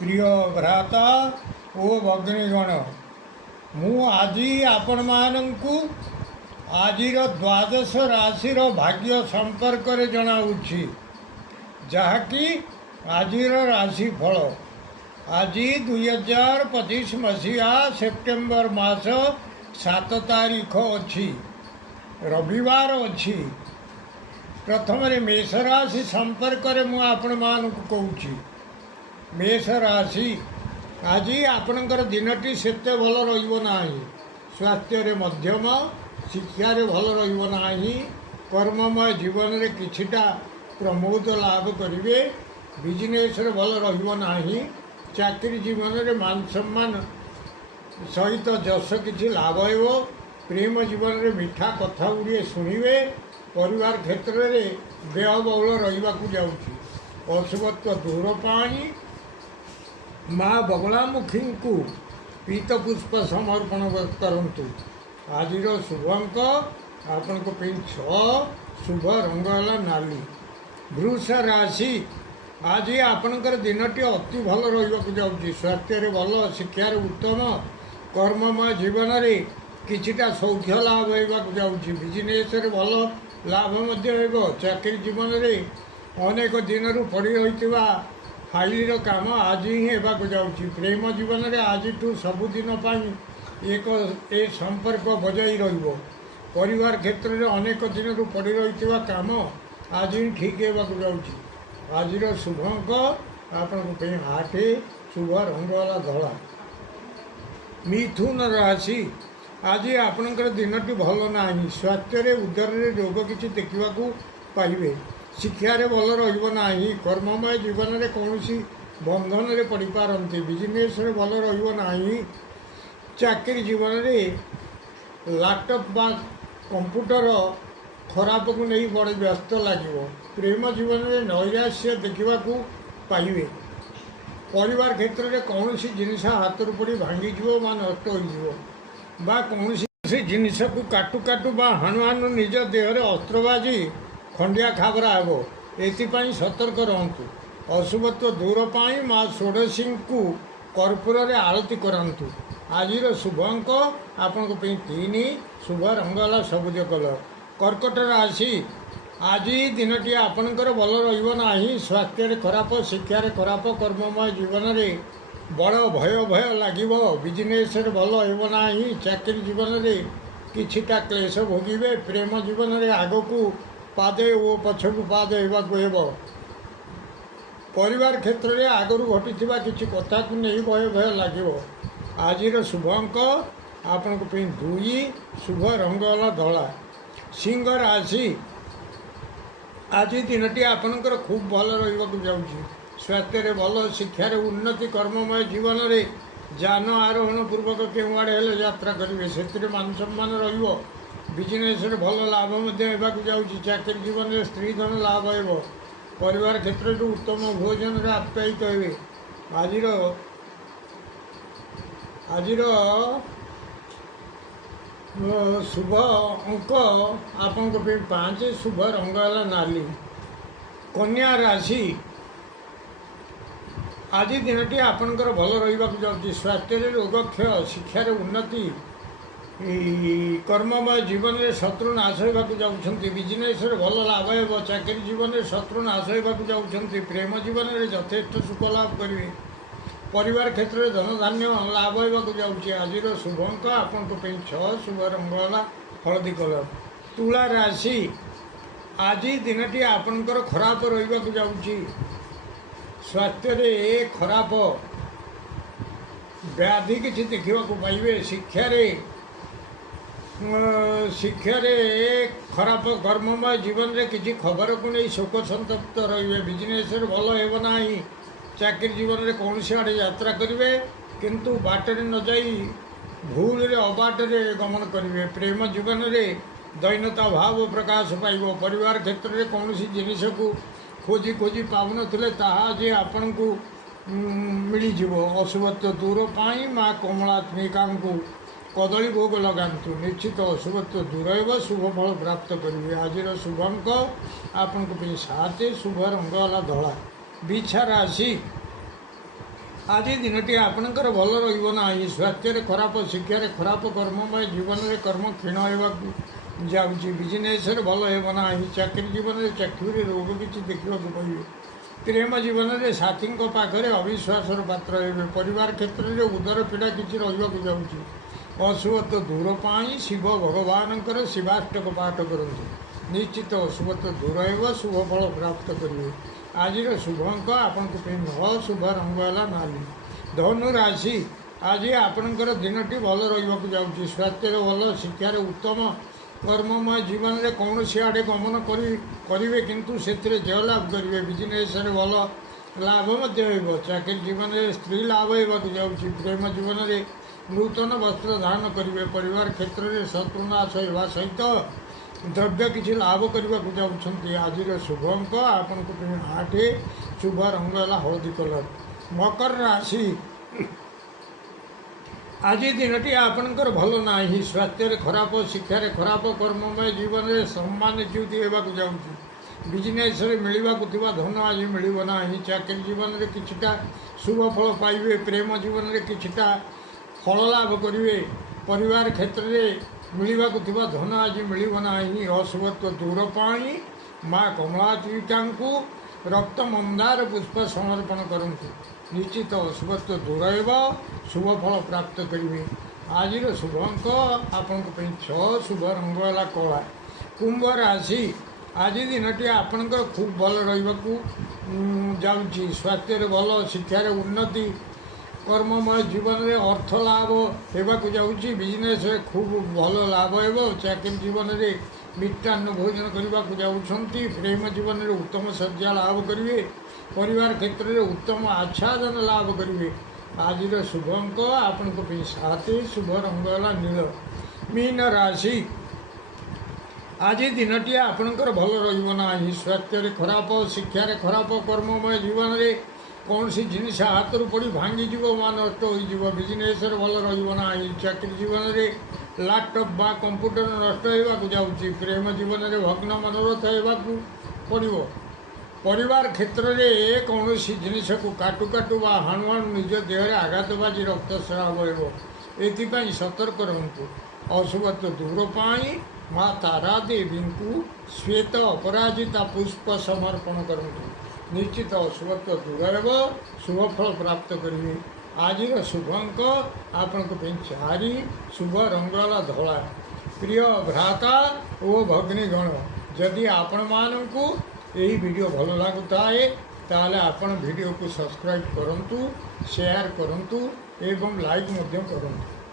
प्रिय भ्राता ओ भगिनीगण मु आज आपण मानू आज द्वादश राशि भाग्य संपर्क जनाऊँगी जहाँकि आज राशिफल आज 2025 मसीहा सेप्टेम्बर मास 7 तारीख अच्छी रविवार अच्छी प्रथम मेष राशि संपर्क मुझे कहूँ मेष राशि आज आपणकर दिनटी सेते भल रहा स्वास्थ्य मध्यम शिक्षा भल रहा कर्ममय जीवन में किछिटा प्रमोद लाभ करेंगे बिजनेस भल रहा चाकरी जीवन में मान सम्मान सहित जस किसी लाभ हो प्रेम जीवन में मीठा कथा गुड़िए शुणे परिवार क्षेत्र में व्ययबहुल रहा जाऊँगी अशुभत्व दूर पाणी माँ बगलामुखी को पीत पुष्प समर्पण करतु आज शुभ अंक आपण को 6 शुभ रंग है नाली वृष राशि आज आपणकर दिनटी अति भल रहा जाऊँगी स्वास्थ्य भल शिक्षा उत्तम कर्ममय जीवन में किछिटा सौख्य लाभ होगा जाऊँगी बिजनेस भल लाभ चाकरी जीवन में अनेक दिन पड़ी रही फाइल काम आज ही होगा जाऊँगी प्रेम जीवन में आज सबुदिन एक ए संपर्क बजाई परिवार क्षेत्र में अनेक दिन पड़ी रही काम आज ही ठीक होगा जाऊँगी आज शुभ अंक आपण 8 शुभ रंग वाला धला मिथुन राशि आज आपणकर दिनटी भल ना स्वास्थ्य उदर रोग किसी देखा पाइबे शिक्षा भल रहा कर्ममय जीवन में कौन बंधन में पड़ पारती बिजनेस भल रहा चाकरी जीवन में लैपटॉप बा कंप्यूटर खराब को नहीं बड़े व्यस्त लगे प्रेम जीवन में नैराश्य देखा पाइबे परिवार क्षेत्र में कौन सी जिनिस हाथ पड़ी भांगीज नष्ट हो कौन सी जिनिस को काटू काटू हाणु हाणु निज देहरे अस्त्र बाजी खंडिया खाबरा हे एपाई सतर्क रहतु अशुभत्व दूर पाई माँ षोडशी को कर्पूर आरती करातु आज शुभ अंक आपण 3 शुभ रंग है सबुज कलर कर्कट राशि आज दिनटी आपणकर भल रहा स्वास्थ्य खराब शिक्षा खराब कर्ममय जीवन में बड़ भय लगे बिजनेस भल होना चाकरी जीवन में किछिटा क्लेश भोगे प्रेम जीवन में आग को पादे वो पछकू पादे होगा परिवार क्षेत्र में आगु घटी किसी कथा को नहीं भय लगे आज शुभ अंक आपण 2 शुभ रंग है धला सिंह राशि आज दिनटी आपणकर खूब भल रहा जाऊँगी स्वास्थ्य भल शिक्षा उन्नति कर्ममय जीवन में जान आरोहण पूर्वक केउ आड़े यात्रा करेंगे से मान सम्मान रो बिजनेस भल लाभ होगा जाऊँगी चाकरी जीवन में स्त्री धन लाभ हो परिवार क्षेत्र में उत्तम भोजन आप्यायित हे आज शुभ अंक आपण 5 शुभ रंग है नाली कन्या राशि आज दिनटी आपणकर भल रहा जाऊँगी स्वास्थ्य रोग क्षय शिक्षा उन्नति कर्ममय जीवन में शत्रु नाश होगा जाऊँगी बिजनेस भल लाभ हो चाकरी जीवन में शत्रु नाश होगा जाऊँगी प्रेम जीवन में यथेष्ट सुख लाभ करेंगे परिवार क्षेत्र में धन धान्य लाभ होगा जाऊँगी आज शुभ अंक आपण 6 शुभ रंग है हलदी कलर तुला राशि आज दिनटी आपणकर खराब रहा जाऊँगी स्वास्थ्य खराब व्याधि किसी देखा पाइबे शिक्षा खराब कर्ममय जीवन में किसी खबर को नहीं शोक संतप्त रे बिजनेस भल होना चाकरी जीवन में कौन सी आड़े यात्रा करेंगे किंतु बाटर न जाई भूल अबाटे गमन करेंगे प्रेम जीवन में दैन्यता भाव प्रकाश पाइब परिवार क्षेत्र में कौन सी जिनिस को खोजी खोजी पाऊन आज आपण को मिलଯିव अशुभत्व दूर पाई माँ कमलात्मिका को कदली भोग लगातु निश्चित अशुभत्व दूर हो शुभ फल प्राप्त करेंगे आज शुभ अंक आपण 7 शुभ रंग है धला बिछा राशि ଆଜି ଦିନଟି ଆପଣଙ୍କର ଭଲ ରହିବ ନାହିଁ। ସ୍ୱାସ୍ଥ୍ୟରେ ଖରାପ, ଶିକ୍ଷାରେ ଖରାପ, କର୍ମମୟ ଜୀବନରେ କର୍ମ କ୍ଷୀଣ ହେବାକୁ ଯାଉଛି। ବିଜନେସ୍ରେ ଭଲ ହେବ ନାହିଁ। ଚାକିରି ଜୀବନରେ ଚାକିରି ରୋଗ କିଛି ଦେଖିବାକୁ ପାଇବେ। ପ୍ରେମ ଜୀବନରେ ସାଥୀଙ୍କ ପାଖରେ ଅବିଶ୍ୱାସର ପାତ୍ର ହେବେ। ପରିବାର କ୍ଷେତ୍ରରେ ଉଦର ପୀଡ଼ା କିଛି ରହିବାକୁ ଯାଉଛି। ଅଶୁଭତ୍ୱ ଦୂର ପାଇଁ ଶିବ ଭଗବାନଙ୍କର ଶିବାଷ୍ଟକ ପାଠ କରନ୍ତୁ। ନିଶ୍ଚିତ ଅଶୁଭତ୍ୱ ଦୂର ହେବ, ଶୁଭ ଫଳ ପ୍ରାପ୍ତ କରିବେ। ଆଜିର ଶୁଭ ଅଙ୍କ ଆପଣଙ୍କ ପାଇଁ 9, ଶୁଭ ରଙ୍ଗ ହେଲା ନାଲି। ଧନୁ ରାଶି, ଆଜି ଆପଣଙ୍କର ଦିନଟି ଭଲ ରହିବାକୁ ଯାଉଛି। ସ୍ୱାସ୍ଥ୍ୟରେ ଭଲ, ଶିକ୍ଷାରେ ଉତ୍ତମ, କର୍ମମୟ ଜୀବନରେ କୌଣସି ଆଡ଼େ ଗମନ କରିବେ କିନ୍ତୁ ସେଥିରେ ଜୟଲାଭ କରିବେ। ବିଜନେସ୍ରେ ଭଲ ଲାଭ ମଧ୍ୟ ହେବ। ଚାକିରି ଜୀବନରେ ସ୍ତ୍ରୀ ଲାଭ ହେବାକୁ ଯାଉଛି। ପ୍ରେମ ଜୀବନରେ ନୂତନ ବସ୍ତ୍ର ଧାରଣ କରିବେ। ପରିବାର କ୍ଷେତ୍ରରେ ଶତ୍ରୁନାଶ ହେବା ସହିତ ଦ୍ରବ୍ୟ କିଛି ଲାଭ କରିବାକୁ ଯାଉଛନ୍ତି। ଆଜିର ଶୁଭ ଅଙ୍କ ଆପଣଙ୍କ ପାଇଁ 8, ଶୁଭ ରଙ୍ଗ ହେଲା ହଳଦୀ କଲର। ମକର ରାଶି, ଆଜି ଦିନଟି ଆପଣଙ୍କର ଭଲ ନାହିଁ। ସ୍ୱାସ୍ଥ୍ୟରେ ଖରାପ, ଶିକ୍ଷାରେ ଖରାପ, କର୍ମମୟ ଜୀବନରେ ସମ୍ମାନଚ୍ୟୁତି ହେବାକୁ ଯାଉଛି। ବିଜନେସ୍ରେ ମିଳିବାକୁ ଥିବା ଧନ ଆଜି ମିଳିବ ନାହିଁ। ଚାକିରି ଜୀବନରେ କିଛିଟା ଶୁଭ ଫଳ ପାଇବେ। ପ୍ରେମ ଜୀବନରେ କିଛିଟା ଫଳ ଲାଭ କରିବେ। ପରିବାର କ୍ଷେତ୍ରରେ ମିଳିବାକୁ ଥିବା ଧନ ଆଜି ମିଳିବ ନାହିଁ। ଅଶୁଭତ୍ୱ ଦୂର ପାଇଁ ମା କମଳାଚିତାଙ୍କୁ ରକ୍ତ ମନ୍ଦାର ପୁଷ୍ପ ସମର୍ପଣ କରନ୍ତୁ। ନିଶ୍ଚିତ ଅଶୁଭତ୍ୱ ଦୂର ହେବ, ଶୁଭ ଫଳ ପ୍ରାପ୍ତ କରିବେ। ଆଜିର ଶୁଭ ଅଙ୍କ ଆପଣଙ୍କ ପାଇଁ 6, ଶୁଭ ରଙ୍ଗ ହେଲା କଳା। କୁମ୍ଭ ରାଶି, ଆଜି ଦିନଟି ଆପଣଙ୍କର ଖୁବ୍ ଭଲ ରହିବାକୁ ଯାଉଛି। ସ୍ୱାସ୍ଥ୍ୟରେ ଭଲ, ଶିକ୍ଷାରେ ଉନ୍ନତି, କର୍ମମୟ ଜୀବନରେ ଅର୍ଥ ଲାଭ ହେବାକୁ ଯାଉଛି। ବିଜନେସ୍ରେ ଖୁବ୍ ଭଲ ଲାଭ ହେବ। ଚାକିରି ଜୀବନରେ ମିଷ୍ଟାନ୍ନ ଭୋଜନ କରିବାକୁ ଯାଉଛନ୍ତି। ପ୍ରେମ ଜୀବନରେ ଉତ୍ତମ ଶଯ୍ୟା ଲାଭ କରିବେ। ପରିବାର କ୍ଷେତ୍ରରେ ଉତ୍ତମ ଆଚ୍ଛାଦନ ଲାଭ କରିବେ। ଆଜିର ଶୁଭ ଅଙ୍କ ଆପଣଙ୍କ ପାଇଁ 7, ଶୁଭ ରଙ୍ଗ ହେଲା ନୀଳ। ମୀନ ରାଶି, ଆଜି ଦିନଟି ଆପଣଙ୍କର ଭଲ ରହିବ ନାହିଁ। ସ୍ୱାସ୍ଥ୍ୟରେ ଖରାପ, ଶିକ୍ଷାରେ ଖରାପ, କର୍ମମୟ ଜୀବନରେ କୌଣସି ଜିନିଷ ହାତରୁ ପଡ଼ି ଭାଙ୍ଗିଯିବ ବା ନଷ୍ଟ ହୋଇଯିବ। ବିଜନେସ୍ରେ ଭଲ ରହିବ ନାହିଁ। ଚାକିରି ଜୀବନରେ ଲ୍ୟାପଟପ୍ ବା କମ୍ପ୍ୟୁଟର ନଷ୍ଟ ହେବାକୁ ଯାଉଛି। ପ୍ରେମ ଜୀବନରେ ଭଗ୍ନ ମନୋରଥ ହେବାକୁ ପଡ଼ିବ। ପରିବାର କ୍ଷେତ୍ରରେ କୌଣସି ଜିନିଷକୁ କାଟୁ କାଟୁ ବା ହାଣୁ ହାଣୁ ନିଜ ଦେହରେ ଆଘାତ ବାଜି ରକ୍ତସ୍ରାବ ହେବ। ଏଥିପାଇଁ ସତର୍କ ରହନ୍ତୁ। ଅଶୁଭତ୍ୱ ଦୂର ପାଇଁ ମା ତାରା ଦେବୀଙ୍କୁ ଶ୍ଵେତ ଅପରାଜିତା ପୁଷ୍ପ ସମର୍ପଣ କରନ୍ତୁ। ନିଶ୍ଚିତ ଅଶୁଭତ୍ୱ ଦୂର ହେବ, ଶୁଭ ଫଳ ପ୍ରାପ୍ତ କରିବେ। ଆଜିର ଶୁଭ ଅଙ୍କ ଆପଣଙ୍କ ପାଇଁ 4, ଶୁଭ ରଙ୍ଗ ହେଲା ଧଳା। ପ୍ରିୟ ଭ୍ରାତା ଓ ଭଗ୍ନୀଗଣ, ଯଦି ଆପଣମାନଙ୍କୁ ଏହି ଭିଡ଼ିଓ ଭଲ ଲାଗୁଥାଏ ତାହେଲେ ଆପଣ ଭିଡ଼ିଓକୁ ସବସ୍କ୍ରାଇବ୍ କରନ୍ତୁ, ସେୟାର କରନ୍ତୁ ଏବଂ ଲାଇକ୍ ମଧ୍ୟ କରନ୍ତୁ।